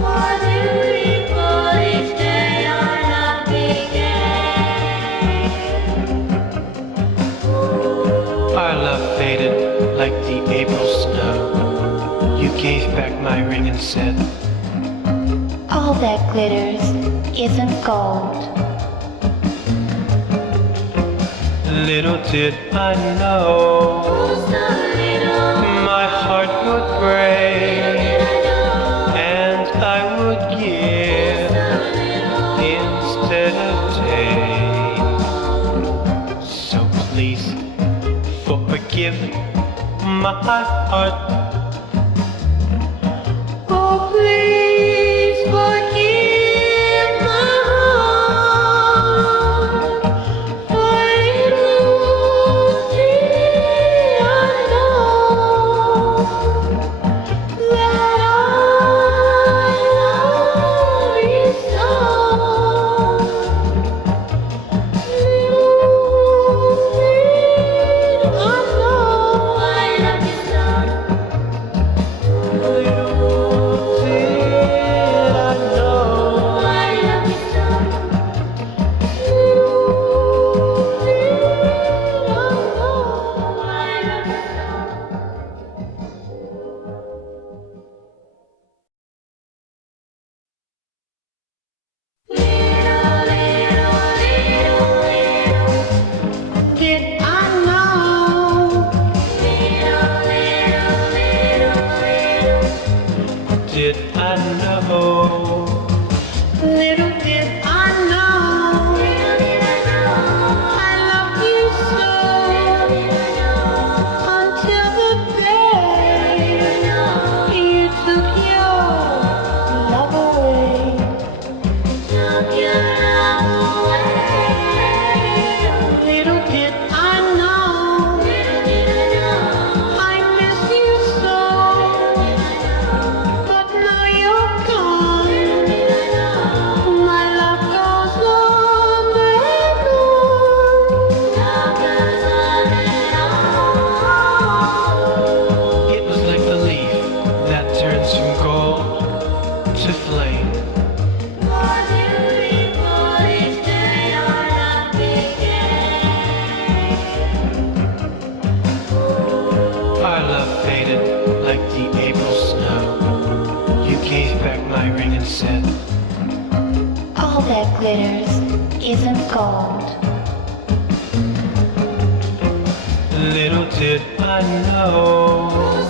More beautiful each day our love began. Our love faded like the April snow. You gave back my ring and said, All that glitters isn't gold. little did I know my heart would break and I would give instead of take. So please forgive my heart. Oh, please forgive my heart, for little did I know that I love you so. Little did I know I love you so. Did I know? Little did I know, I love you so, until the day you took your love away. Little did I know, I miss you so, but now you're gone. My love goes on and on. It was like the leaf that turns from gold to flame. More beautiful each day our love began. Our love faded like the April snow. You gave back my ring and said, All that glitters isn't gold. little did I know